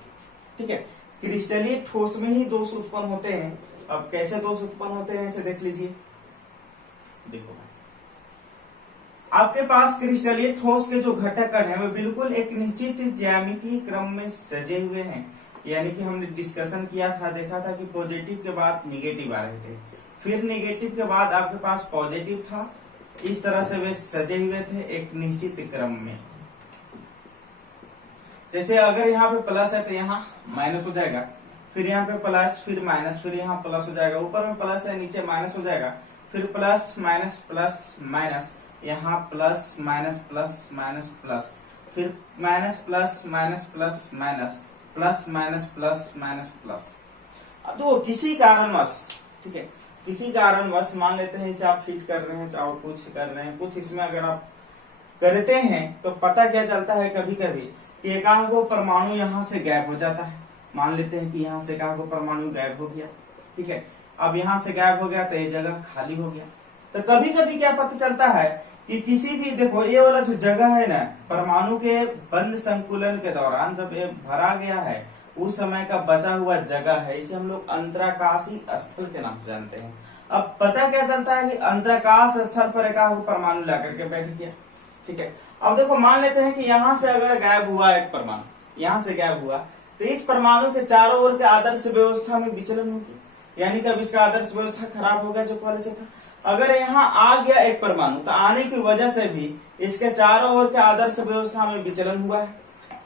ठीक है, क्रिस्टलीय ठोस में ही दोष उत्पन्न होते हैं। अब कैसे दोष उत्पन्न होते हैं इसे देख लीजिए। देखो आपके पास क्रिस्टलीय ठोस के जो घटक कण है वे बिल्कुल एक निश्चित ज्यामितीय क्रम में सजे हुए हैं, यानी कि हमने डिस्कशन किया था, देखा था कि पॉजिटिव के बाद निगेटिव आ रहे थे, फिर निगेटिव के बाद आपके पास पॉजिटिव था, इस तरह से वे सजे हुए थे एक निश्चित क्रम में। जैसे अगर यहाँ पे प्लस है तो यहाँ माइनस हो जाएगा, फिर यहाँ पे प्लस, फिर माइनस, फिर यहाँ प्लस हो जाएगा, ऊपर में प्लस है नीचे माइनस हो जाएगा, फिर प्लस माइनस प्लस माइनस, यहाँ plus minus plus minus plus, फिर minus plus minus plus minus, plus minus plus minus plus. अब तो किसी कारणवश, ठीक है, किसी कारणवश मान लेते हैं इसे आप फिट कर रहे हैं चाहे कुछ कर रहे हैं, कुछ इसमें अगर आप करते हैं तो पता क्या चलता है, कभी कभी एकांक परमाणु यहाँ से गायब हो जाता है। मान लेते हैं कि यहाँ से एकांक परमाणु गायब हो गया, ठीक है, अब यहाँ से गायब हो गया तो ये जगह खाली हो गया। तो कभी कभी क्या पता चलता है कि किसी भी, देखो ये वाला जो जगह है ना, परमाणु के बंद संकुलन के दौरान जब ये भरा गया है उस समय का बचा हुआ जगह है, इसे हम लोग अंतराकाशी स्थल के नाम से जानते हैं। अब पता क्या चलता है कि अंतराकाश स्थल पर एकांक परमाणु ला करके बैठ गया, ठीक है। अब देखो मान लेते हैं कि यहाँ से अगर गायब हुआ एक परमाणु, यहाँ से गायब हुआ तो इस परमाणु के चारों ओर के आदर्श व्यवस्था में विचलन होगी, यानी कि अब इसका आदर्श व्यवस्था खराब हो गया जो पहले से था। अगर यहाँ आ गया एक परमाणु तो आने की वजह से भी इसके चारों ओर के आदर्श व्यवस्था में विचलन हुआ है,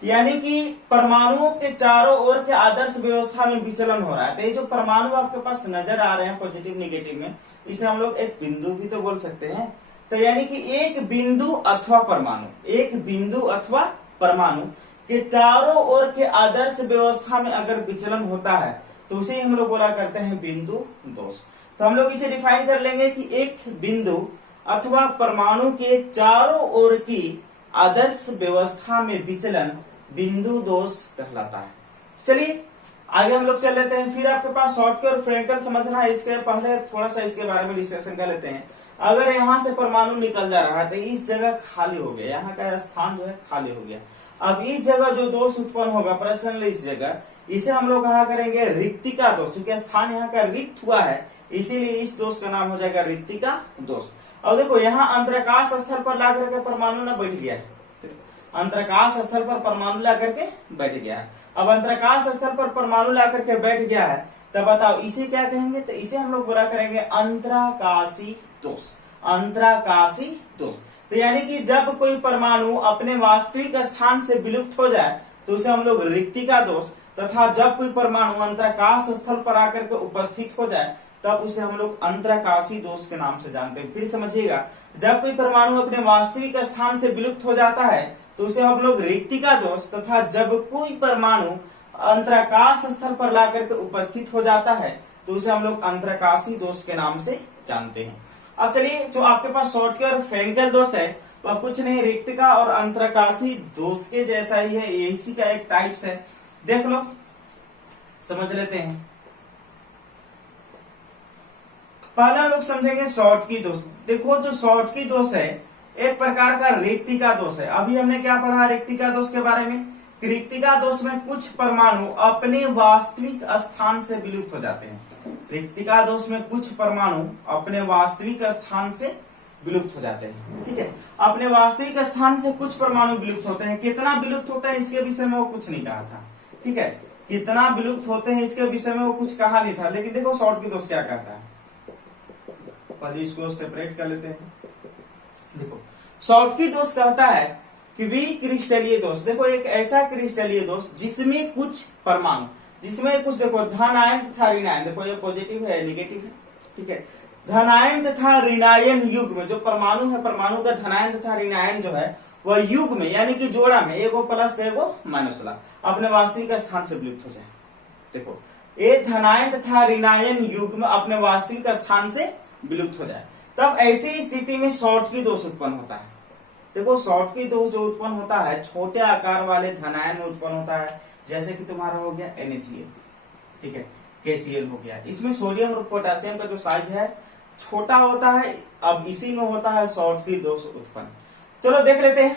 यानी कि परमाणुओं के चारों ओर के आदर्श व्यवस्था में विचलन हो रहा है। तो ये जो परमाणु आपके पास नजर आ रहे हैं पॉजिटिव निगेटिव में, इसे हम लोग एक बिंदु भी तो बोल सकते हैं। तो यानी कि एक बिंदु अथवा परमाणु, एक बिंदु अथवा परमाणु कि चारों ओर के आदर्श व्यवस्था में अगर विचलन होता है तो उसे हम लोग बोला करते हैं बिंदु दोष। तो हम लोग इसे डिफाइन कर लेंगे कि एक बिंदु अथवा परमाणु के चारों ओर की आदर्श व्यवस्था में विचलन बिंदु दोष कहलाता है। चलिए आगे हम लोग चल लेते हैं। फिर आपके पास शॉर्टकी और फ्रेंकल समझना है, इसके पहले थोड़ा सा इसके बारे में डिस्कशन कर लेते हैं। अगर यहाँ से परमाणु निकल जा रहा है तो इस जगह खाली हो गया, यहाँ का स्थान जो है खाली हो गया। अब इस जगह जो दोष उत्पन्न होगा पर्सनली इस जगह, इसे हम लोग कहा करेंगे रिक्तिका दोष। चूंकि स्थान यहाँ का रिक्त हुआ है इसीलिए इस दोष का नाम हो जाएगा रिक्तिका दोष। अब देखो यहाँ अंतराकाश स्थल पर ला करके परमाणु न बैठ गया है, अंतराकाश स्थल पर परमाणु ला करके बैठ गया है। अब अंतराकाश स्थल पर परमाणु ला करके बैठ गया है, तब बताओ इसे क्या कहेंगे? तो इसे हम लोग बोला करेंगे अंतराकाशी दोष। अंतराकाशी दोष तो यानी कि जब कोई परमाणु अपने वास्तविक स्थान से विलुप्त हो जाए तो उसे हम लोग रिक्तिका दोष, तथा जब कोई परमाणु अंतराकाश स्थल पर आकर के उपस्थित हो जाए तब उसे हम लोग अंतराकाशी दोष के नाम से जानते हैं। फिर समझिएगा, जब कोई परमाणु अपने वास्तविक स्थान से विलुप्त हो जाता है तो उसे हम लोग रिक्तिका दोष, तथा जब कोई परमाणु अंतराकाश स्थल पर ला करके उपस्थित हो जाता है तो उसे हम लोग अंतराकाशी दोष के नाम से जानते हैं। अब चलिए, जो आपके पास शॉर्टकी और फ्रेंकल दोष है वह कुछ नहीं रिक्तिका और अंतराकाशी दोष के जैसा ही है, इसी का एक टाइप्स है। देख लो, समझ लेते हैं। पहले हम लोग समझेंगे शॉर्टकी दोष। देखो, जो शॉर्टकी दोष है एक प्रकार का रिक्तिका दोष है। अभी हमने क्या पढ़ा रिक्तिका दोष के बारे में? रिक्तिका दोष में कुछ परमाणु अपने वास्तविक स्थान से विलुप्त हो जाते हैं। रिक्तिका दोष में कुछ परमाणु अपने वास्तविक स्थान से विलुप्त हो जाते हैं। ठीक है, अपने वास्तविक स्थान से कुछ परमाणु विलुप्त होते हैं। कितना विलुप्त होते हैं इसके विषय में वो कुछ नहीं कहा था। ठीक है, कितना विलुप्त होते हैं इसके विषय में वो कुछ कहा नहीं था। लेकिन देखो शॉर्टकी दोष क्या कहता है, पहले इसको सेपरेट कर लेते हैं। देखो, शॉर्टकी दोष कहता है कि विक्रिस्टलीय दोष। देखो, एक ऐसा क्रिस्टलीय दोष जिसमें कुछ परमाणु, जिसमें कुछ देखो धनायन तथा ऋणायन, देखो ये पॉजिटिव है निगेटिव है। ठीक है, धनायन तथा ऋणायन युग में जो परमाणु है, परमाणु का धनायन तथा ऋणायन जो है वह युग में यानी कि जोड़ा में एगो प्लस एगो माइनस वाला अपने वास्तविक स्थान से विलुप्त हो जाए। देखो, ये धनायन तथा ऋणायन युग में अपने वास्तविक स्थान से विलुप्त हो जाए, तब ऐसी स्थिति में शॉर्टकी दोष उत्पन्न होता है। देखो, शॉर्टकी दोष जो उत्पन्न होता है छोटे आकार वाले धनायन में उत्पन्न होता है, जैसे कि तुम्हारा हो गया NaCl, ठीक है, KCl हो गया। इसमें सोडियम और पोटेशियम का जो साइज है छोटा होता है। अब इसी में होता है शॉर्टकी दोष उत्पन्न। चलो देख लेते हैं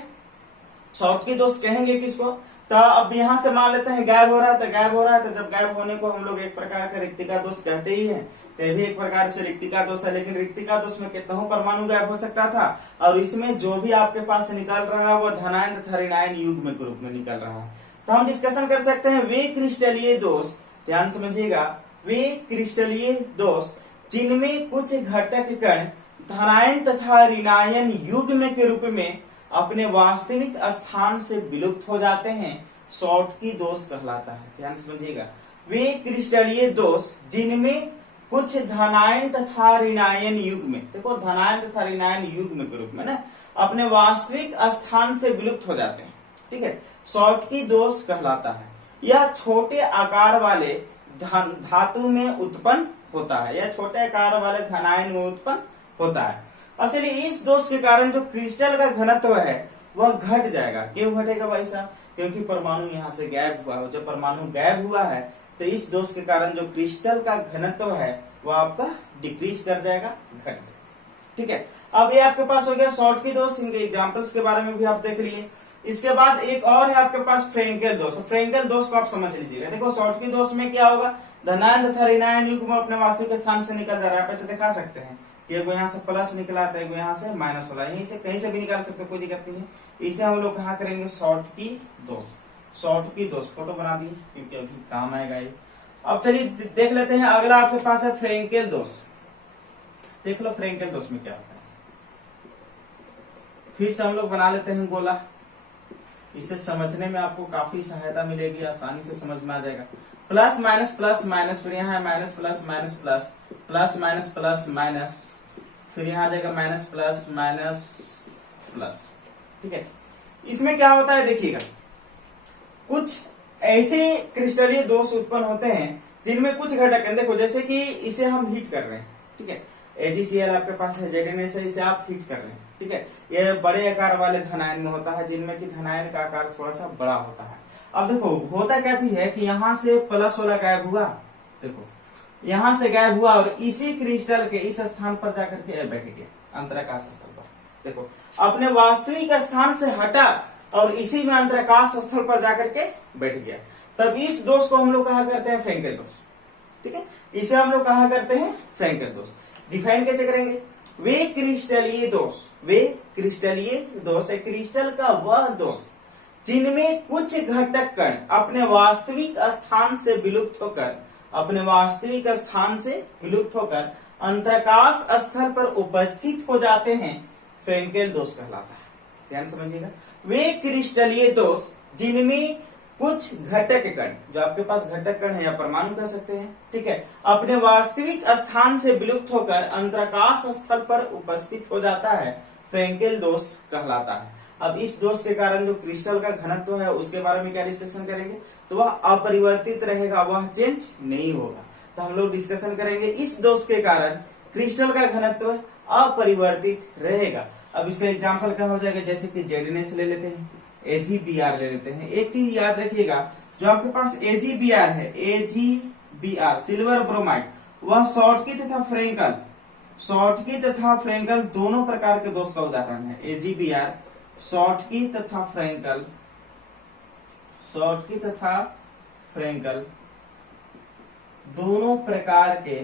शॉर्टकी दोष कहेंगे किसको। तो अब यहाँ से मान लेते हैं गायब हो रहा है, तो गायब हो रहा है, तो जब गायब होने को हम लोग एक प्रकार का रिक्तिका दोष कहते ही हैं, तो भी एक प्रकार से रिक्तिका दोष है। लेकिन रिक्तिका दोष में कितना परमाणु गायब हो सकता था, और इसमें जो भी आपके पास से निकल रहा है वो धनायन तथा ऋणायन युग में रूप में निकल रहा है। तो हम डिस्कशन कर सकते हैं वे क्रिस्टलीय दोष, ध्यान समझिएगा, वे क्रिस्टलीय दोष जिनमें कुछ घटक कण धनायन तथा ऋणायन युग में के रूप में अपने वास्तविक स्थान से विलुप्त हो जाते हैं, शॉर्टकी दोष कहलाता है। ध्यान समझिएगा, वे क्रिस्टलीय दोष जिनमें कुछ धनायन तथा ऋणायन युग में, देखो धनायन तथा ऋणायन युग में के रूप में ना अपने वास्तविक स्थान से विलुप्त हो जाते हैं। ठीक है, शॉर्टकी दोष कहलाता है। यह छोटे आकार वाले धातु में उत्पन्न होता है, या छोटे आकार वाले धनायन में उत्पन्न होता है। अब चलिए, इस दोष के कारण जो क्रिस्टल का घनत्व है वह घट जाएगा। क्यों घटेगा भाई साहब? क्योंकि परमाणु यहाँ से गायब हुआ है। जब परमाणु गायब हुआ है तो इस दोष के कारण जो क्रिस्टल का घनत्व है वह आपका डिक्रीज कर जाएगा, घट जाएगा। ठीक है, अब ये आपके पास हो गया शॉर्टकी दोष। इनके एग्जांपल्स के बारे में भी आप देख लिए। इसके बाद एक और है आपके पास फ्रेंकेल दोष। फ्रेंकेल दोष को आप समझ लीजिएगा। देखो, शॉर्टकी दोष में क्या होगा, धनायन तथा ऋणायन युग में अपने वास्तविक स्थान से निकल जा रहा है। आप ऐसे दिखा सकते हैं कि एगो यहाँ से प्लस निकला था, एगो यहाँ से माइनस वाला, यहीं से कहीं से भी निकाल सकते, कोई दिक्कत नहीं है। इसे हम लोग कहा करेंगे शॉर्टकी दोष। शॉर्टकी दोष फोटो बना दिए क्योंकि अभी काम आएगा ये। अब चलिए देख लेते हैं, अगला आपके पास है फ्रेंकेल दोष। देख लो फ्रेंकेल दोष में क्या होता है। फिर से हम लोग बना लेते हैं गोला। इसे समझने में आपको काफी सहायता मिलेगी, आसानी से समझ में आ जाएगा। प्लस माइनस, फिर यहाँ है माइनस प्लस, प्लस माइनस, फिर यहाँ आ जाएगा माइनस प्लस। ठीक है, इसमें क्या होता है देखिएगा, कुछ ऐसे क्रिस्टलीय दोष उत्पन्न होते हैं जिनमें कुछ घटक हैं। देखो जैसे कि इसे हम हीट कर रहे हैं, ठीक है, AgCl आपके पास है, ZnS है, इसे आप हीट कर रहे हैं, ठीक है। ये बड़े आकार वाले धनायन में होता है, जिनमें कि धनायन का आकार थोड़ा सा बड़ा होता है। अब देखो होता क्या चीज है कि यहाँ से प्लस वाला गायब हुआ, देखो यहां से गायब हुआ और इसी क्रिस्टल के इस स्थान पर जाकर के बैठ गया अंतराकाश स्थल पर। देखो अपने वास्तविक स्थान से हटा और इसी में अंतराकाश स्थल पर जाकर के बैठ गया। तब इस दोष को हम लोग कहा करते हैं फ्रैंकेल दोष, ठीक है, इसे हम लोग कहा करते हैं फ्रैंकेल दोष। डिफाइन कैसे करेंगे? वे क्रिस्टलीय दोष, वे क्रिस्टलीय दोष है क्रिस्टल का वह दोष जिनमें कुछ घटक कण अपने वास्तविक स्थान से विलुप्त होकर, अपने वास्तविक स्थान से विलुप्त होकर अंतराकाश स्थल पर उपस्थित हो जाते हैं, फ्रैंकेल दोष कहलाता है। ध्यान समझिएगा, वे क्रिस्टलीय दोष जिनमें कुछ घटक कण, जो आपके पास घटक कण है या परमाणु कह सकते हैं, ठीक है, अपने वास्तविक स्थान से विलुप्त होकर अंतराकाश स्थल पर उपस्थित हो जाता है, फ्रैंकेल दोष कहलाता है। अब इस दोष के कारण जो क्रिस्टल का घनत्व है उसके बारे में क्या डिस्कशन करेंगे? तो वह अपरिवर्तित रहेगा, वह चेंज नहीं होगा। तो हम लोग डिस्कशन करेंगे इस दोष के कारण क्रिस्टल का घनत्व अपरिवर्तित रहेगा। अब इसका एग्जांपल क्या हो जाएगा? जैसे कि ZnS ले लेते हैं, AgBr ले लेते हैं। एक चीज याद रखिएगा, जो आपके पास AgBr है, AgBr सिल्वर ब्रोमाइड, वह शॉर्टकी तथा फ्रैंकल, शॉर्टकी तथा फ्रैंकल दोनों प्रकार के दोष का उदाहरण है। AgBr शॉर्टकी तथा फ्रैंकल, शॉर्टकी तथा फ्रैंकल दोनों प्रकार के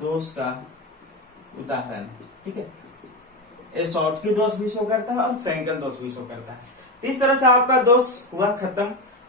दोष का उदाहरण है, ठीक है। ये शॉर्टकी दोष भी शो करता है और फ्रैंकल दोष भी शो करता है। इस तरह से आपका दोष हुआ खत्म।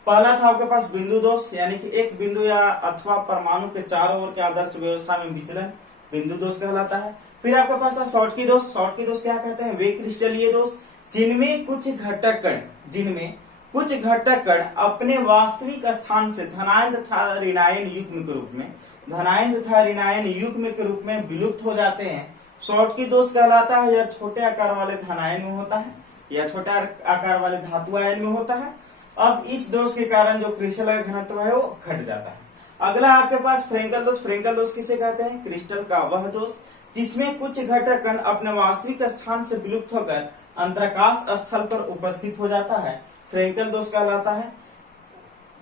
पहला था आपके पास बिंदु दोष, यानी कि एक बिंदु या अथवा परमाणु के चारों ओर के आदर्श व्यवस्था में विचलन, बिंदु दोष कहलाता है। फिर आपके पास था शॉर्टकी दोष। शॉर्टकी दोष क्या कहते हैं? वे क्रिस्टलीय दोष जिनमें कुछ घटक कण, जिनमें कुछ घटक कण अपने वास्तविक स्थान से धनायन तथा ऋणायन युग्म के रूप में, धनायन तथा ऋणायन युग्म के रूप में विलुप्त हो जाते हैं, शॉर्टकी दोष कहलाता है। यह छोटे आकार वाले धनायन में होता है या छोटे आकार वाले धातु आयन में होता है। अब इस दोष के कारण जो क्रिस्टल का घनत्व है वो घट जाता है। अगला आपके पास फ्रैंकल दोष। फ्रैंकल दोष किसे कहते हैं? क्रिस्टल का वह दोष जिसमें कुछ घटक कण अपने वास्तविक स्थान से विलुप्त होकर अंतराकाश स्थल पर उपस्थित हो जाता है, फ्रैंकल दोष कहलाता है।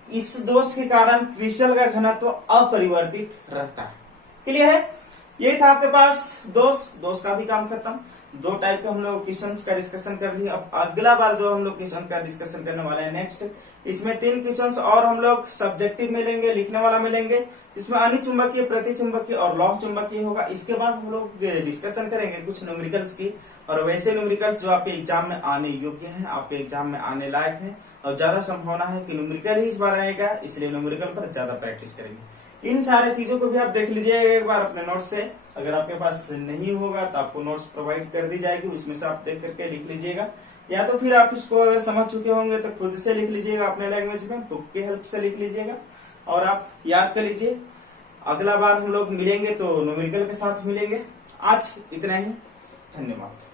इस दोष के कारण क्रिस्टल का घनत्व अपरिवर्तित रहता है। क्लियर है? ये था आपके पास दोष। दोष का भी काम खत्म। दो टाइप के हम लोग क्वेश्चंस का डिस्कशन कर लिए। अब अगला बार जो हम लोग क्वेश्चन का डिस्कशन करने वाले हैं नेक्स्ट, इसमें 3 क्वेश्चंस और हम लोग सब्जेक्टिव मिलेंगे, लिखने वाला मिलेंगे, जिसमें अनिचुंबकीय, प्रतिचुंबकीय और लौह चुंबकीय होगा। इसके बाद हम लोग डिस्कशन करेंगे कुछ न्यूमेरिकल्स की, और वैसे न्यूमेरिकल्स जो आपके एग्जाम में आने योग्य है, आपके एग्जाम में आने लायक है, और ज्यादा संभावना है कि न्यूमेरिकल ही इस बार आएगा, इसलिए न्यूमेरिकल पर ज्यादा प्रैक्टिस करेंगे। इन सारे चीजों को भी आप देख लीजिएगा एक बार अपने नोट्स से। अगर आपके पास नहीं होगा तो आपको नोट्स प्रोवाइड कर दी जाएगी, उसमें से आप देख करके लिख लीजिएगा, या तो फिर आप इसको अगर समझ चुके होंगे तो खुद से लिख लीजिएगा, अपने लैंग्वेज में बुक की हेल्प से लिख लीजिएगा और आप याद कर लीजिए। अगला बार हम लोग मिलेंगे तो न्यूमेरिकल के साथ मिलेंगे। आज इतना ही, धन्यवाद।